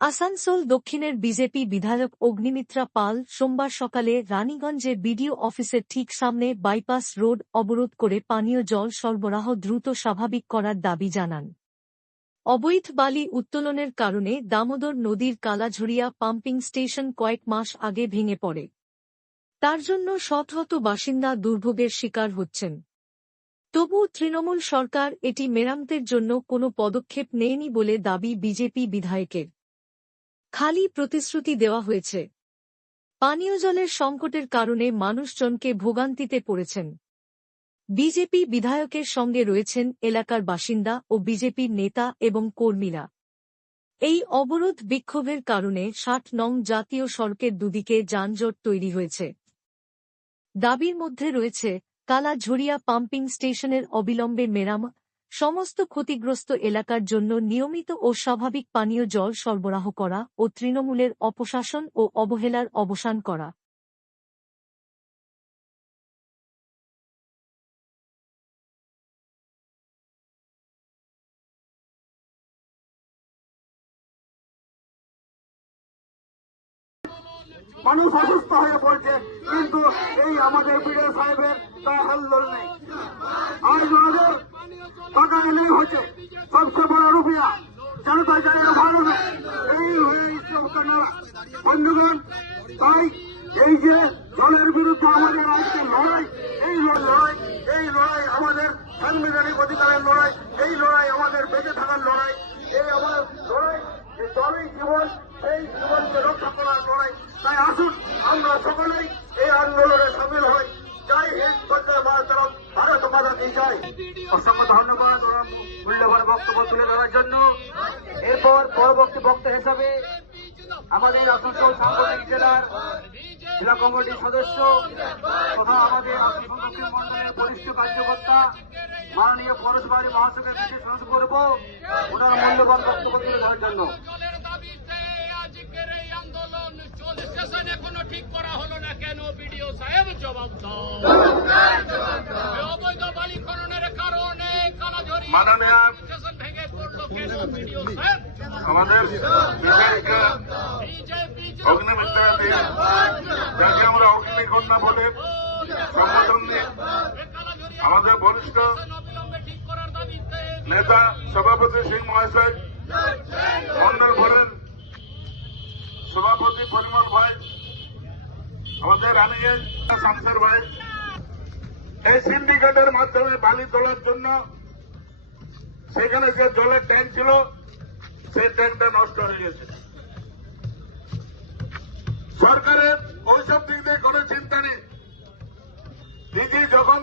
আসানসোল দক্ষিণের বিজেপি বিধায়ক অগ্নিমিত্রা পাল সোমবার সকালে রানীগঞ্জে বিডিও অফিসের ঠিক সামনে বাইপাস রোড অবরোধ করে পানীয় জল সরবরাহ দ্রুত স্বাভাবিক করার দাবি জানান। অবৈধ বালি উত্তোলনের কারণে দামোদর নদীর কালাঝুরিয়া পাম্পিং স্টেশন কয়েক মাস আগে ভেঙে পড়ে। তার জন্য শত শত বাসিন্দা দুর্ভোগের শিকার হচ্ছেন। তবু তৃণমূল সরকার এটি মেরামতের জন্য কোনো পদক্ষেপ নেয়নি বলে দাবি বিজেপি বিধায়কের। খালি প্রতিশ্রুতি দেওয়া হয়েছে। পানীয় জলের সংকটের কারণে মানুষজনকে ভোগান্তিতে পড়েছেন। বিজেপি বিধায়কের সঙ্গে রয়েছেন এলাকার বাসিন্দা ও বিজেপির নেতা এবং কর্মীরা। এই অবরোধ বিক্ষোভের কারণে ষাট নং জাতীয় সড়কের দুদিকে যানজট তৈরি হয়েছে। দাবির মধ্যে রয়েছে কালাঝুরিয়া পাম্পিং স্টেশনের অবিলম্বে মেরামত সমস্ত ক্ষতিগ্রস্ত এলাকার জন্য নিয়মিত ও স্বাভাবিক পানীয় জল সরবরাহ করা ও তৃণমূলের অপশাসন ও অবহেলার অবসান করা। মানুষ অসুস্থ হয়ে পড়ছে, কিন্তু এই আমাদের বিডিও সাহেবের তা হেলদোল নেই আজ আমাদের টাকা এলেই হচ্ছে সবচেয়ে বড় রুপিয়া জনতা জানিয়ে মানুষ এই হয়ে ইসলামকে নেওয়া বন্ধুগণ, তাই এই যে জলের বিরুদ্ধে আমাদের আজকে লড়াই, এই লড়াই এই লড়াই আমাদের সাংবিধানিক অধিকারের লড়াই, এই লড়াই আমাদের বেঁচে থাকার লড়াই, এই আমার লড়াই যে জলই জীবন, সেই জীবনকে রক্ষা করার লড়াই। তাই আসুন, আমরা সকলেই এই আন্দোলনে সামিল হই। জয় হিন্দ, বন্দে ভারত মাতা কি জয়। অসংখ্য ধন্যবাদ ওনার মূল্যবান বক্তব্য তুলে ধরার জন্য। এরপর পরবর্তী বক্তা হিসাবে আমাদের আসানসোল সাংগঠনিক জেলার জেলা কমিটির সদস্য তথা আমাদের বরিষ্ঠ কার্যকর্তা মাননীয় পরশ বাড়ি মহাশয়ের বিশেষ অনুরোধ করব। ওনার মূল্যবান বক্তব্য তুলে ধরার জন্য। এখনও ঠিক করা হলো না কেন বিডিও সাহেব জবাব দাও এই অবৈধ বালি খননের কারণে কালাঝুরি মাননীয় স্টেশন ভেঙে পড়ল কেন বিডিও সাহেব আমাদের বিধায়িকা বিজেপি অগ্নিমিত্রা দে যাকে আমরা অগ্নিকন্যা বলে সম্বোধন দিই আমাদের বরিষ্ঠ নেতা সভাপতি সিং মহাশয়, মন্ডল ভরেন সভাপতি পরিমল ভাই, আমাদের রানীগঞ্জ শামসের ভাই। এই সিন্ডিকেটের মাধ্যমে বালি তোলার জন্য সেখানে যে জলের ট্যাঙ্ক ছিল, সেই ট্যাঙ্কটা নষ্ট হয়ে গেছে। সরকারের ওইসব যখন